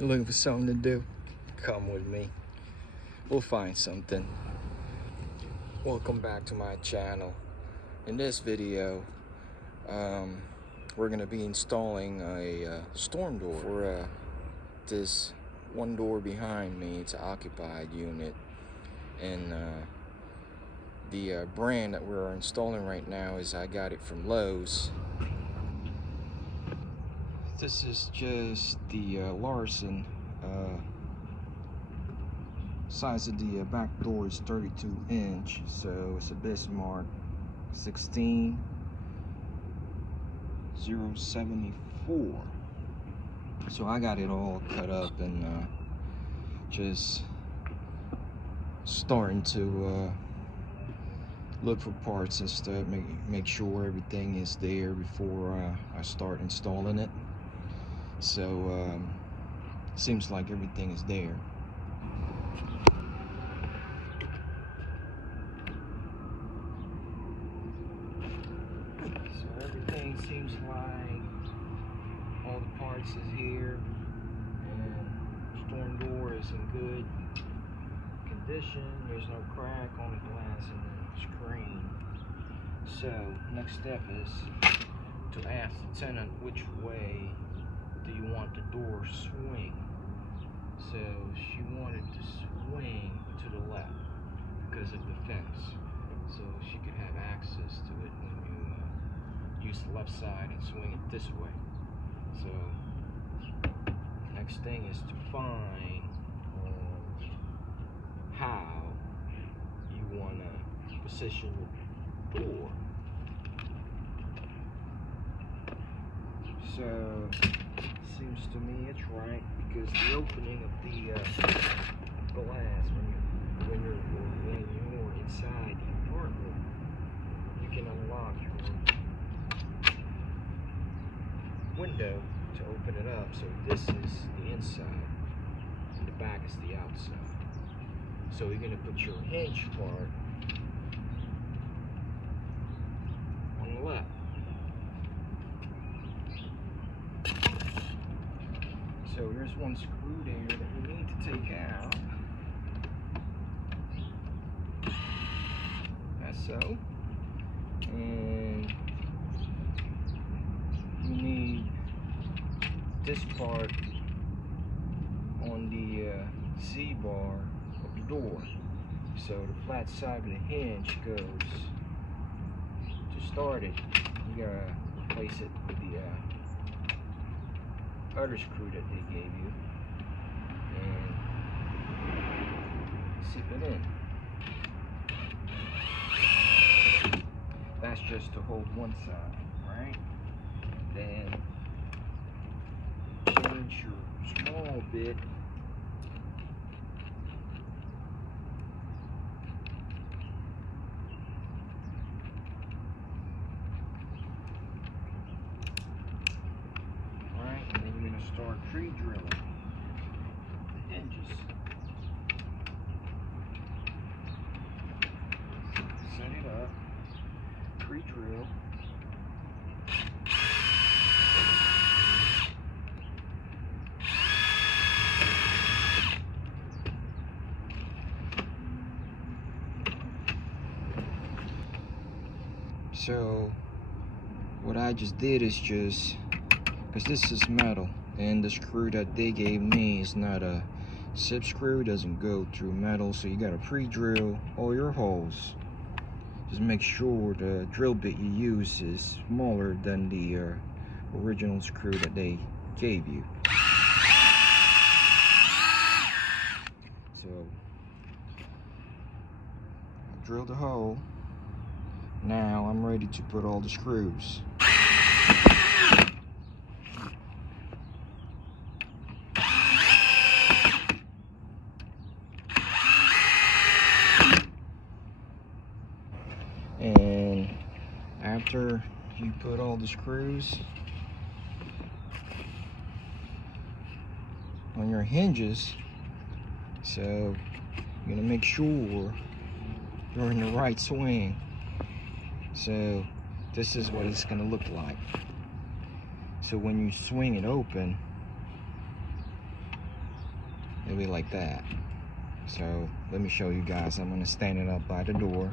You're looking for something to do? Come with me. We'll find something. Welcome back to my channel. In this video, we're gonna be installing a storm door for this one door behind me. It's an occupied unit, and the brand that we're installing right now is I got it from Lowe's. This is just the Larson. Size of the back door is 32 inch, so it's a Bismarck 16074. So I got it all cut up and just starting to look for parts and stuff, make sure everything is there before I start installing it. So seems like everything is there. So everything seems like all the parts is here, and storm door is in good condition. There's no crack on the glass in the screen. So next step is to ask the tenant which way do you want the door swing. So she wanted to swing to the left because of the fence, so she could have access to it when you use the left side and swing it this way. So next thing is to find how you want to position your door. So seems to me it's right, because the opening of the glass when you're inside the apartment, you can unlock your window to open it up. So this is the inside and the back is the outside. So you're going to put your hinge part on the left. So there's one screw there that we need to take out. That's so. And you need this part on the Z-bar of the door. So the flat side of the hinge goes. To start it, you gotta replace it with the other screw that they gave you and zip it in. That's just to hold one side, right? Then change your small bit start pre-drilling the hinges. Set it up, pre-drill. So what I just did is just, because this is metal, and the screw that they gave me is not a SIP screw, doesn't go through metal, so you gotta pre-drill all your holes. Just make sure the drill bit you use is smaller than the original screw that they gave you. So I drilled the hole. Now I'm ready to put all the screws. And after you put all the screws on your hinges, so you're gonna make sure you're in the right swing. So this is what it's gonna look like. So when you swing it open, it'll be like that. So let me show you guys. I'm gonna stand it up by the door.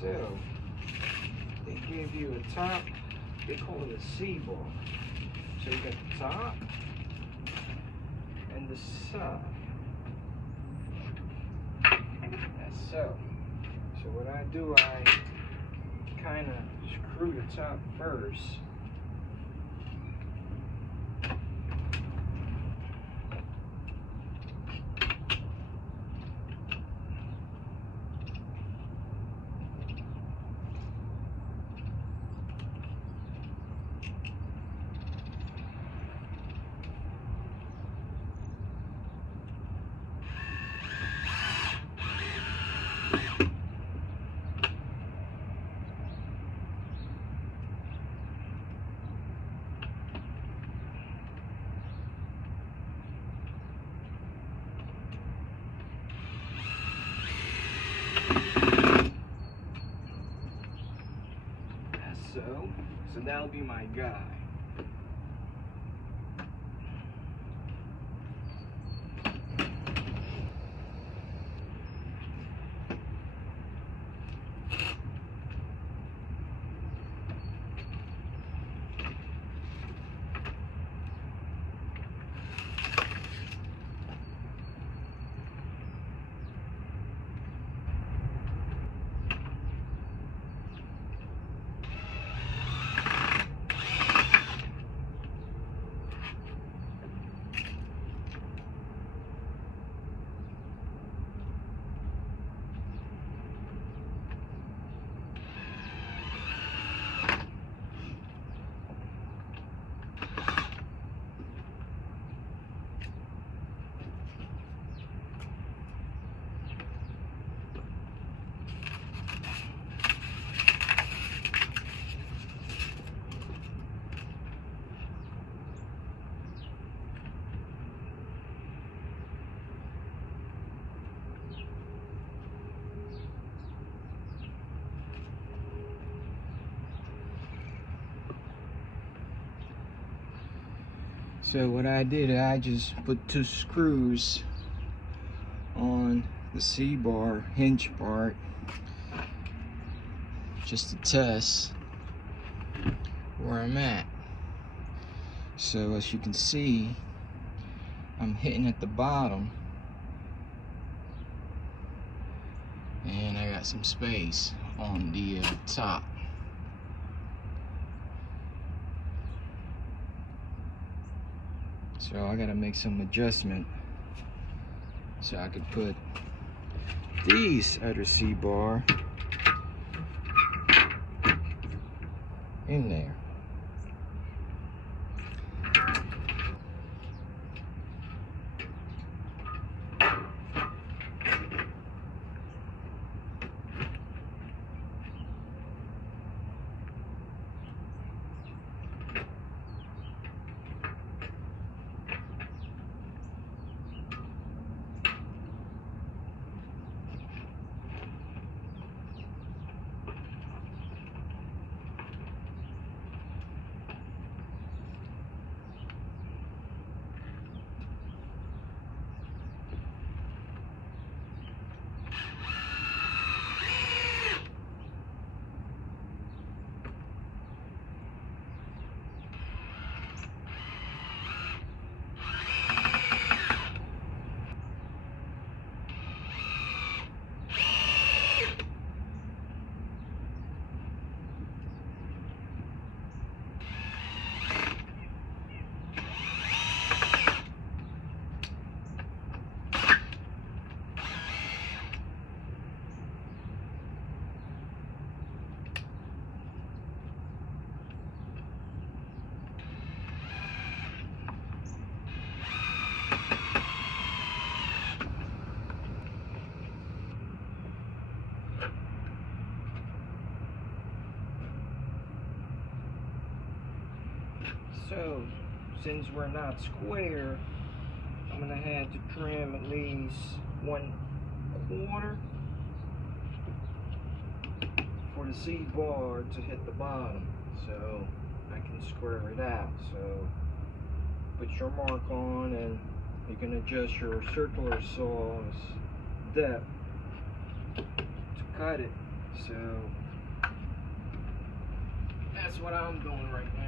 So, they give you a top, they call it a C-bar. So you got the top and the side. That's so. So what I do, I kind of screw the top first. So that'll be my guy. So what I did, I just put 2 screws on the C-bar hinge part just to test where I'm at. So as you can see, I'm hitting at the bottom and I got some space on the top. So I gotta make some adjustment so I could put these other C-bar in there. So, since we're not square, I'm gonna have to trim at least 1/4 for the seat bar to hit the bottom, so I can square it out. So put your mark on, and you can adjust your circular saw's depth to cut it. So that's what I'm doing right now.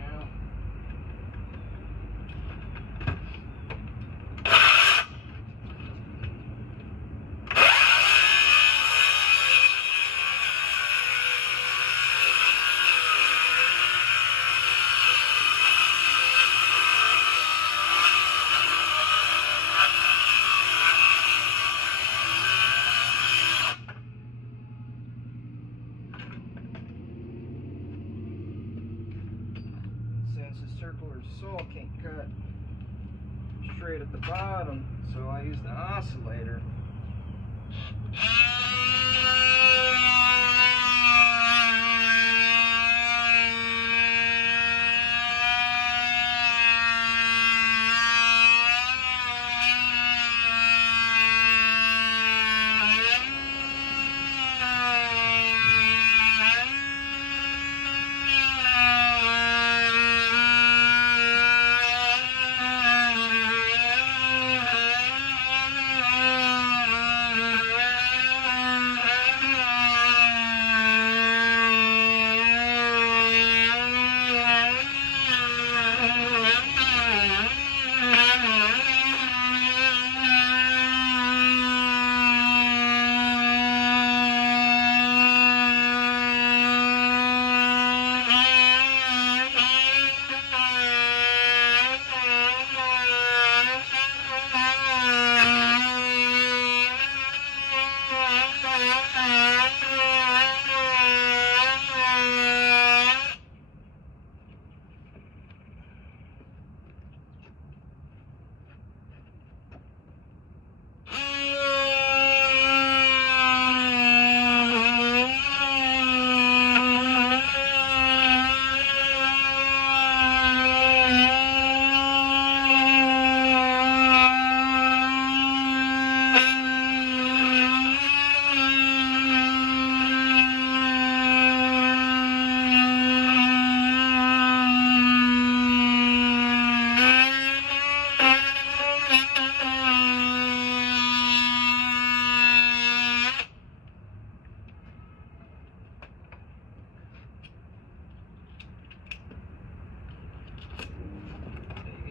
Since the circular saw can't cut straight at the bottom, so I use the oscillator.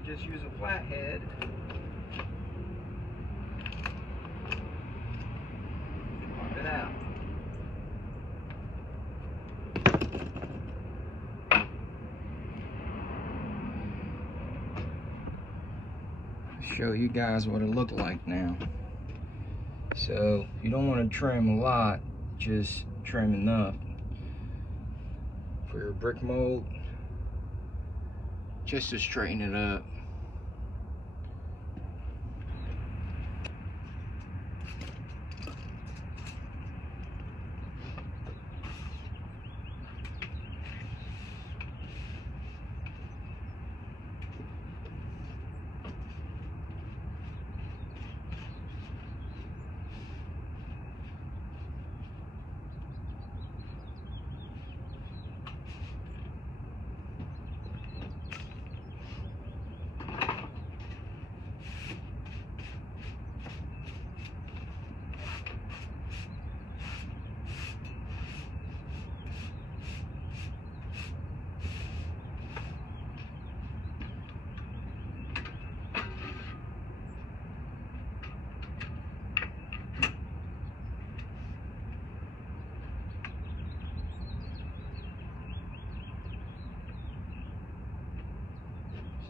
Just use a flathead. Pop it out. Show you guys what it looked like now. So you don't want to trim a lot, just trim enough for your brick mold, just to straighten it up.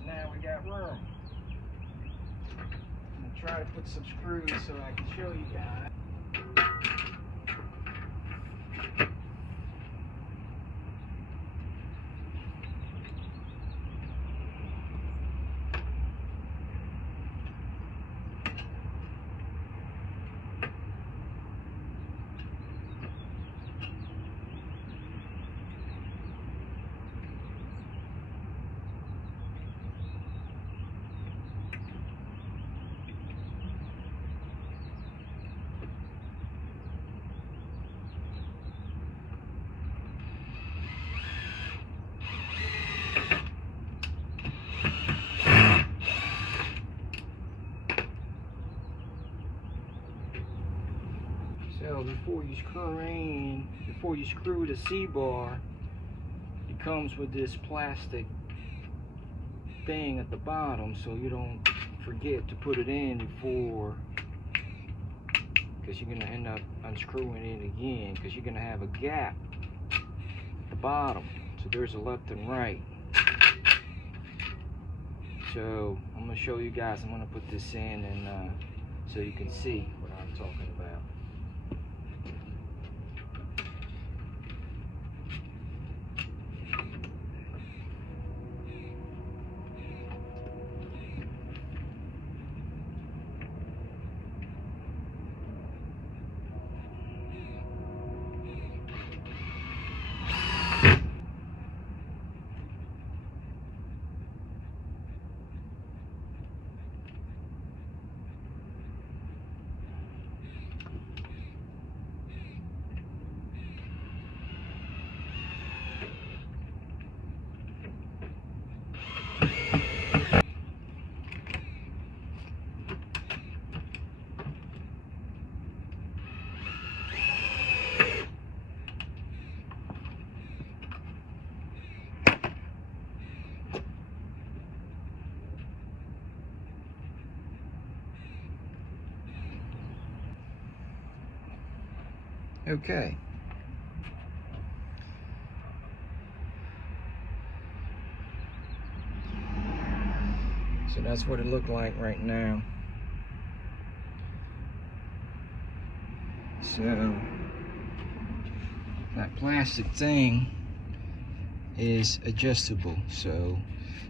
Now we got room. I'm gonna try to put some screws so I can show you guys. So before you screw the C-bar, it comes with this plastic thing at the bottom, so you don't forget to put it in before, because you're gonna end up unscrewing it again, because you're gonna have a gap at the bottom. So there's a left and right. So I'm gonna show you guys. I'm gonna put this in, and so you can see what I'm talking about. Okay. So that's what it looked like right now. So that plastic thing is adjustable. So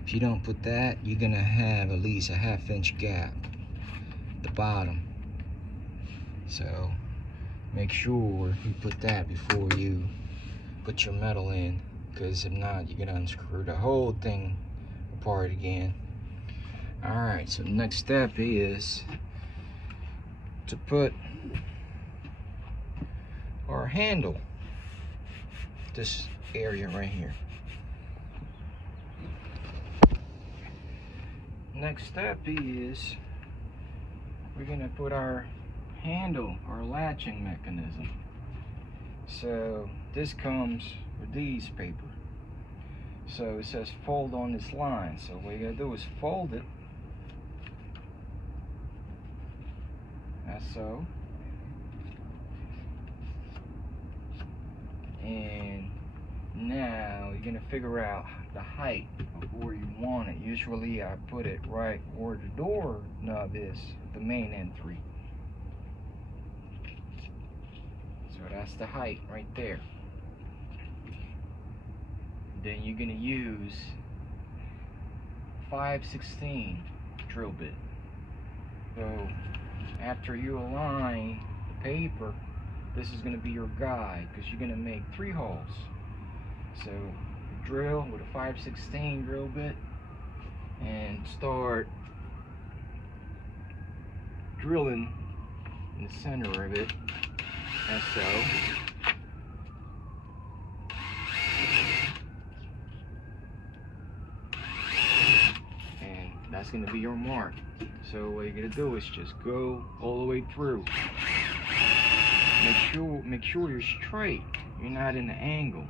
if you don't put that, you're gonna have at least a 1/2 inch gap at the bottom. So make sure you put that before you put your metal in, because if not, you're gonna unscrew the whole thing apart again. Alright, so the next step is to put our handle, this area right here. Next step is we're gonna put our handle, our latching mechanism. So this comes with these paper. So it says fold on this line. So what you gotta do is fold it. That's so. And now you're gonna figure out the height of where you want it. Usually I put it right where the door nub is, the main entry. So that's the height right there. Then you're gonna use 5/16 drill bit. So after you align the paper, this is gonna be your guide, because you're gonna make 3 holes. So drill with a 5/16 drill bit and start drilling in the center of it, as so. And that's gonna be your mark. So what you're gonna do is just go all the way through. Make sure you're straight. You're not in an angle.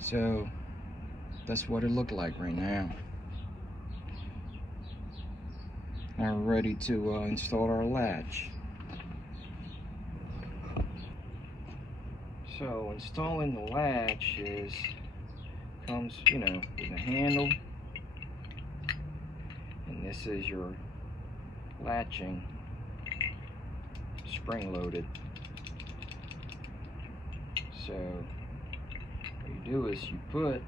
So that's what it looked like right now. Now we're ready to install our latch. So installing the latch comes, you know, with a handle, and this is your latching, spring loaded. So what you do is you put,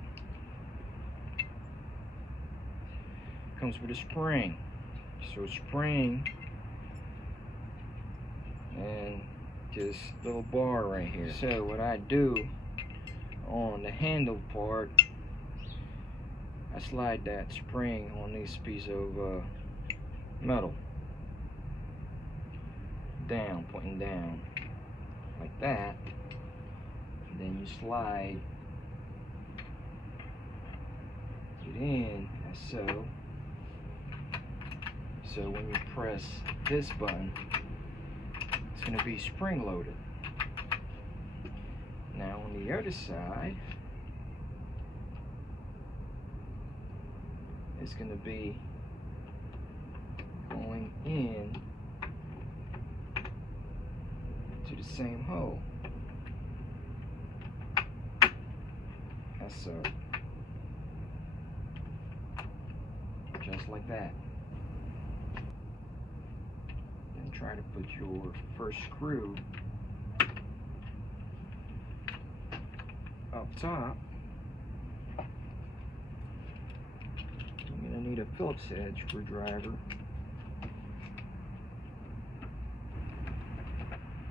comes with a spring. So spring and this little bar right here. So what I do on the handle part, I slide that spring on this piece of metal down, pointing down like that, and then you slide it in as so. So when you press this button, it's going to be spring loaded. Now on the other side, it's going to be going in to the same hole. As so. Just like that. Then try to put your first screw up top. I'm going to need a Phillips head screwdriver,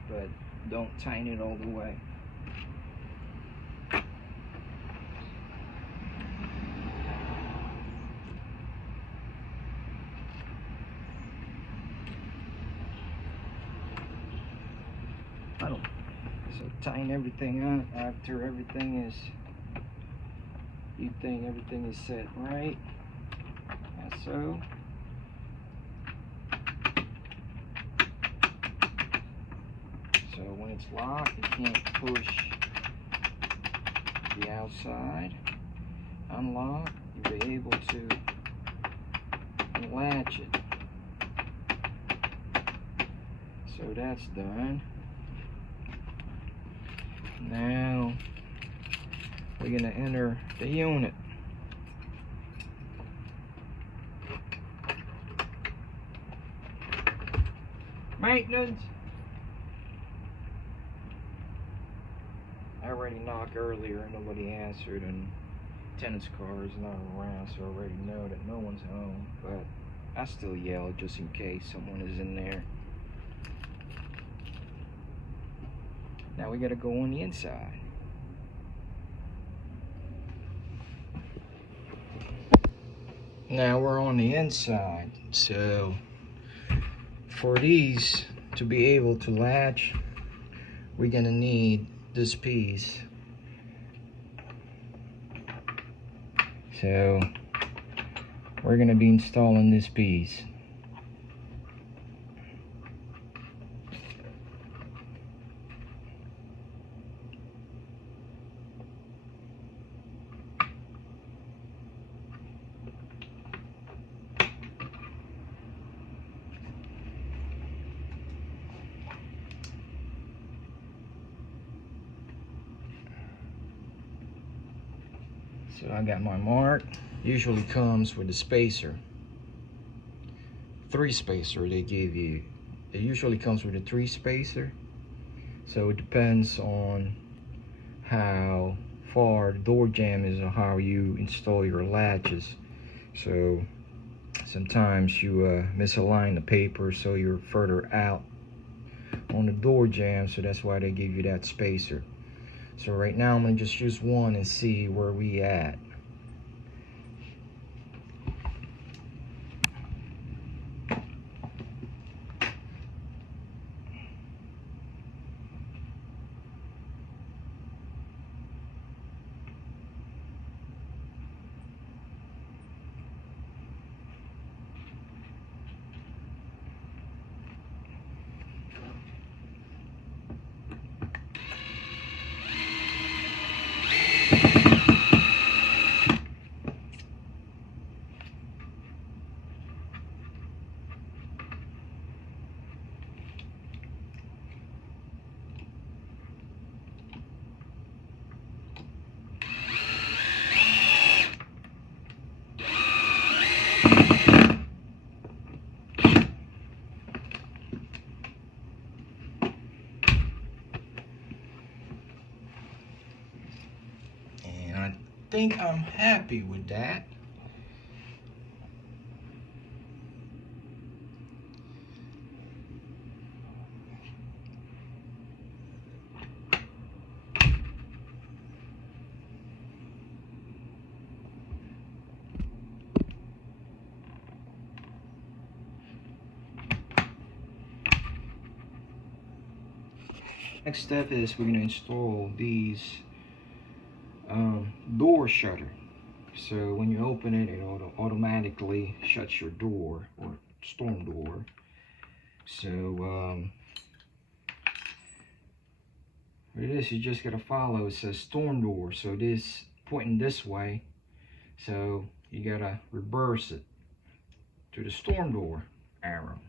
but don't tighten it all the way. So tighten everything up after everything is, you think everything is set right, as so. So when it's locked, you can't push the outside. Unlock, you'll be able to latch it. So that's done. Now we're going to enter the unit. Maintenance. I already knocked earlier, nobody answered, and tennis car is not around, so I already know that no one's home, but I still yell just in case someone is in there. Now we gotta go on the inside. Now we're on the inside, so for these to be able to latch, we're gonna need this piece. So we're gonna be installing this piece. So I got my mark. Usually comes with a spacer. 3 spacer they give you. It usually comes with a 3 spacer. So it depends on how far the door jamb is or how you install your latches. So sometimes you misalign the paper so you're further out on the door jamb, so that's why they give you that spacer. So right now I'm gonna just use one and see where we at. I think I'm happy with that. Next step is we're going to install these door shutter. So when you open it, it automatically shuts your door, or storm door. So what it is, you just gotta follow. It says storm door, so it is pointing this way. So you gotta reverse it to the storm door arrow.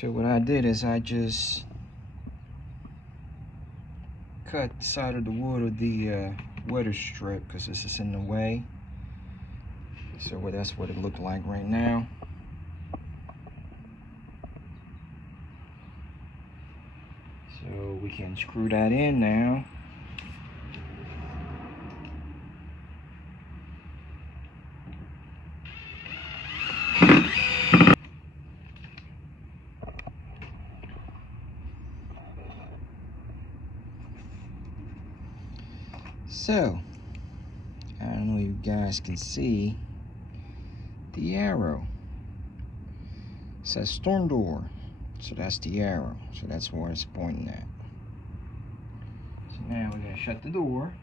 So what I did is I just cut the side of the wood of the weather strip because this is in the way. So that's what it looked like right now. So we can screw that in now. So, I don't know if you guys can see the arrow. It says storm door. So that's the arrow. So that's where it's pointing at. So now we're going to shut the door.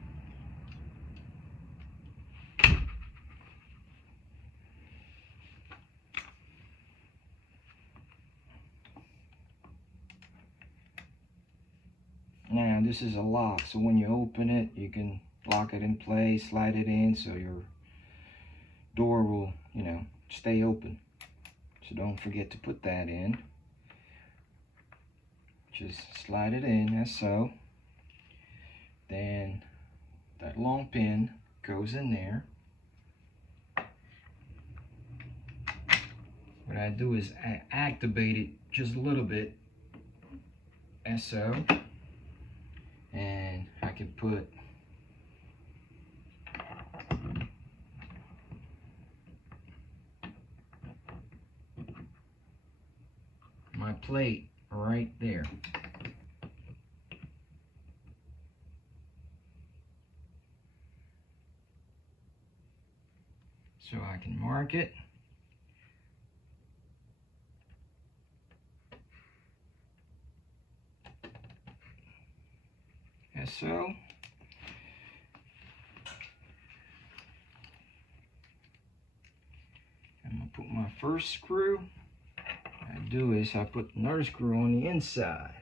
Now this is a lock, so when you open it, you can lock it in place, slide it in, so your door will, stay open. So don't forget to put that in. Just slide it in, as so. Then that long pin goes in there. What I do is I activate it just a little bit, as so. And I can put my plate right there. So I can mark it. As so. I'm gonna put my first screw. What I do is I put another screw on the inside.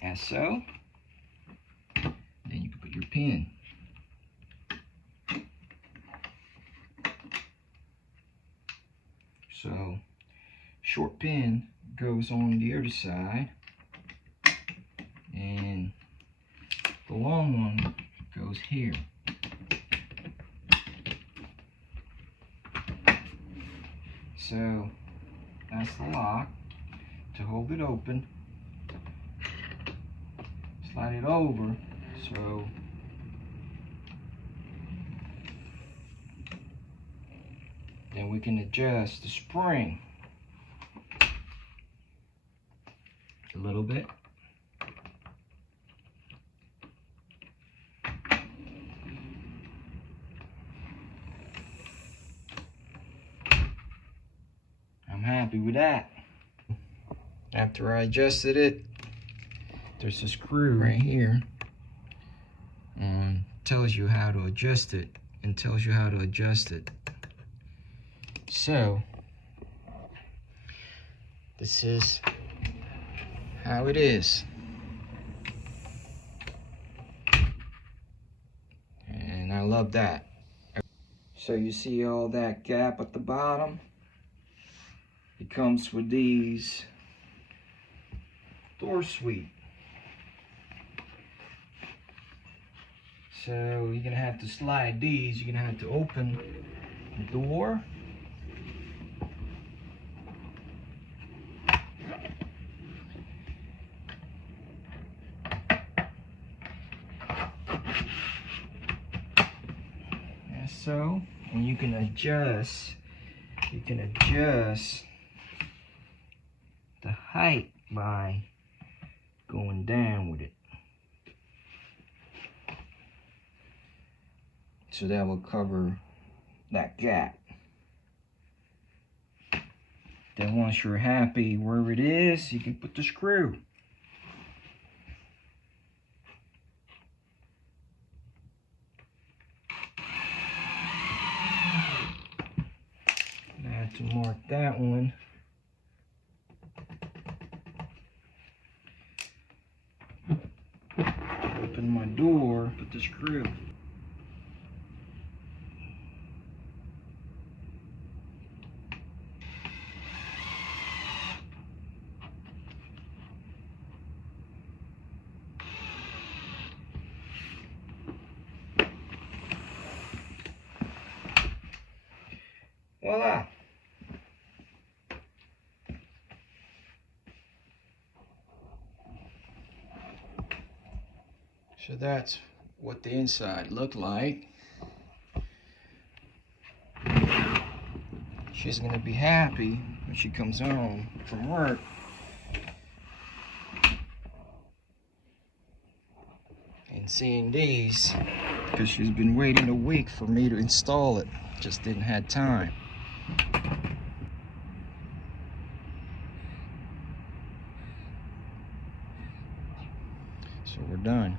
As so. Then you can put your pin. So, short pin goes on the other side, and the long one goes here. So, that's the lock. To hold it open, slide it over, so then we can adjust the spring a little bit. I'm happy with that. After I adjusted it, there's a screw right here. Tells you how to adjust it and tells you how to adjust it. So, this is how it is. And I love that. So you see all that gap at the bottom? It comes with these door sweep. So you're gonna have to slide these. You're gonna have to open the door. As so, and you can adjust the height by going down with it. So that will cover that gap. Then once you're happy where it is, you can put the screw. I have to mark that one. Open my door, put the screw. Voila! So that's what the inside looked like. She's gonna be happy when she comes home from work. And seeing these, because she's been waiting a week for me to install it. Just didn't have time. So we're done.